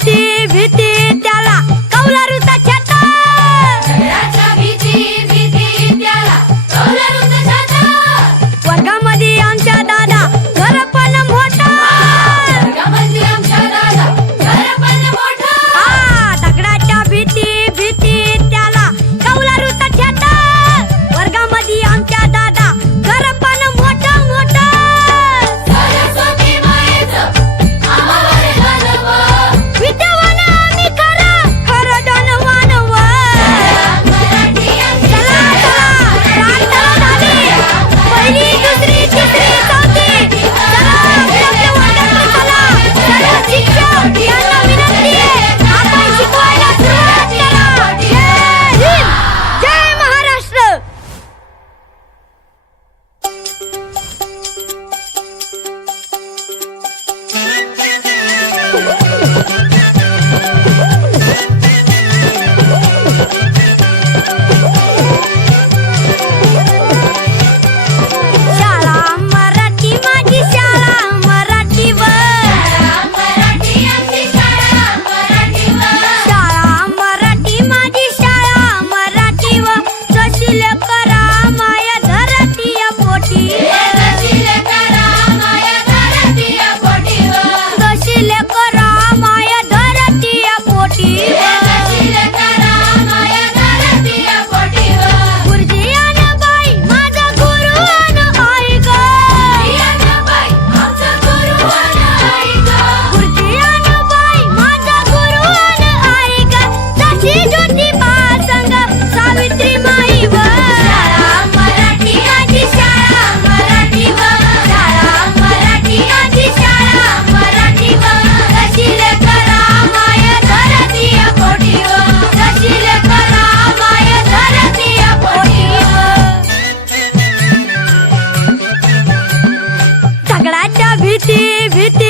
भीती भीती त्याला कौलारूचा छाता. दगडाच्या भीती भीती त्याला कौलारूचा छाता. वर्गामध्ये आमच्या दादा घर पण मोठा. वर्गामध्ये आमच्या दादा घर पण मोठा. दगडाच्या भीती भीती त्याला कौलारूचा छाता. वर्गामध्ये आमच्या दादा घर पण मोठा मोठा. सरस्वती मायेचं आम्हावर दानव. विद्यावान आम्ही खरं खरं धनवान व. मराठी आमची चला चला प्रार्थना झाली. पहिली दुसरी तिसरी चौथी. चला आपल्या वर्गात चला. सर्व शिक्षक यांना विनंती आहे, आपण शिकवायला सुरुवात करा. जय हिंद, जय महाराष्ट्र. शाळा मराठी माझी शाळा मराठी व. मराठी आमची शाळा मराठीवर. शाळा मराठी माझी शाळा मराठी व. जशी लेकरा माया धरती पोटी. जशी लेकरा माया धरतीया पोटीवर. जशी लेकरा माया धरती पोटी. जशी लेकरा माया धरतीया पोटीवर. गुरुजी अन बाई माझा गुरु अन आई ग. बाई आमचा गुरु आणि आई गं. गुरुजी अन बाई माझा गुरु अन आई ग. जशी ज्योतिबा संग सावित्री माई व. शाळा मराठी आजी शाळा मराठीवर. शाळा मराठी आजी शाळा मराठीवर. जशी लेकरा माया धरतीया पोटीवर. जशी लेकरा माया धरतीया पोटीवर. दगडाच्या भीती भीती